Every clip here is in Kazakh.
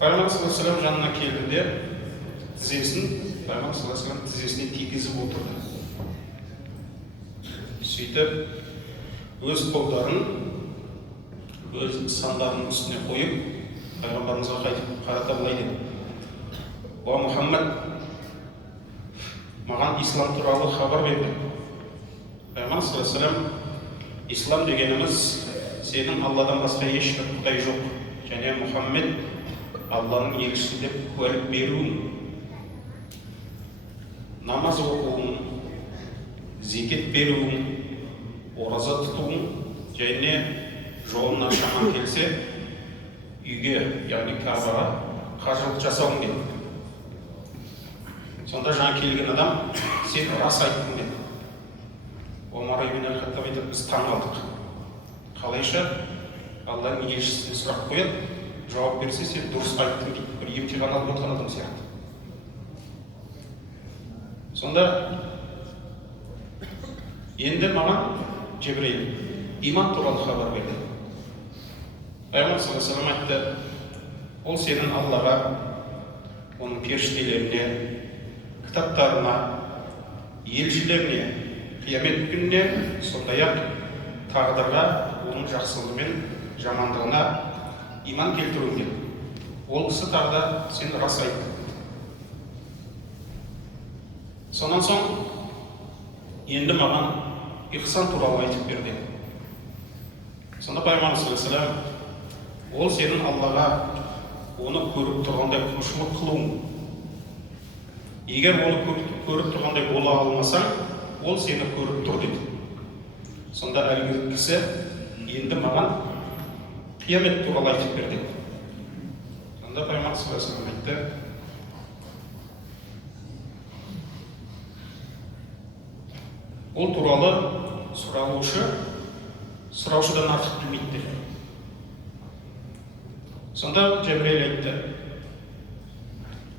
Пайғамбар саллаллаху алейхи ва саллям жанына келді де тізесін Пайғамбар саллаллаху алейхи ва саллям тізесіне тигізіп отырды. Сөйтіп өз қолдарын өз сандарының үстіне қойып пайғамбарымызға қайтып қарата былай деді: "О Мұхаммад, маған ислам туралы хабар берді." Пайғамбар саллаллаху алейхи ва саллям: "Ислам дегеніміз сенің Алладан басқа ешбір құдай жоқ және Мұхаммед Алланың елшісі деп куәлік беруің, намаз оқуың, зекет беруің, ораза тұтуың және жолына шаман келсе үйге, яғни Кабаға қажылық жасауың" деді. Сонда жаңа келген адам: "Сен рас айттың" деді. Омар ибн аль-Хаттаб айтады: "Біз таң қалдық. Қалайша Алланың елшісіне сұрақ қояды, жауап берсе сен дұрыс айттың" дейді. Бір емтихан алып отырған адам сияқты. Сонда енді маған Жебірейіл иман туралы хабар берді. Пайғамбар саллаллаху алейхи ва саллям айтты: "Ол сенің Аллаға, оның періштелеріне, кітаптарына, елшілеріне, қиямет күніне, сондай-ақ тағдырға, оның жақсылығы мен жамандығына иман келтіруің" деді. Ол кісі тағы да: "Сен рас айттың." Сонан соң енді маған ихсан туралы айтып берді. Сонда Пайғамбар саллаллаху алейхи ва саллям: "Ол сенің Аллаға оны көріп тұрғандай құлшылық қылуың. Егер оны көріп тұрғандай бола алмасаң, ол сені көріп тұр" деді. Сонда әлгі кісі енді маған қиямет туралы айтып берді. Сонда Пайғамбар саллаллаху алейхи ва саллям айтты: "Ол туралы сұраушы сұраушыдан артық білмейді" деді. Сонда Жебірейіл айтты: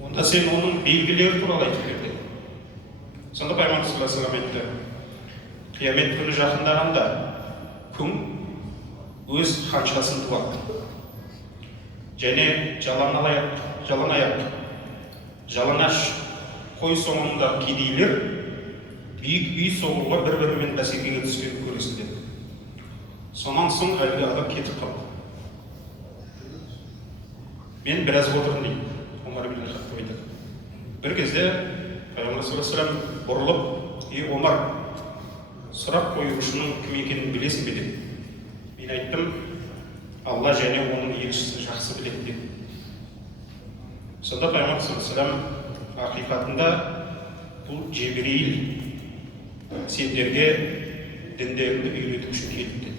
"Онда сен оның белгілері туралы айтып бер" деді. Сонда Пайғамбар саллаллаху алейхи ва саллям айтты: "Қиямет күні жақындағанда күн өз ханшасын туады және жалаң аяқ, жалаңаш қой соңында кедейлер биік үй соғуға бір-бірімен бәсекеге түскенін көресің" деді. Сонан соң әлгі адам кетіп қалды. Мен біраз отырдым дейді. Омар ибн аль-Хаттаб айтады. Бір кезде Пайғамбар саллаллаху алейхи ва саллям бұрылып: "Ей Омар, сұрақ қоюшының кім екенін білесің бе?" деді. Мен айттым: "Алла және оның елшісі жақсы біледі" деді. Сонда Пайғамбар саллаллаху алейхи ва саллям: "Ақиқатында бұл Жебірейіл сендерге діндеріңді үйрету үшін келді" деді.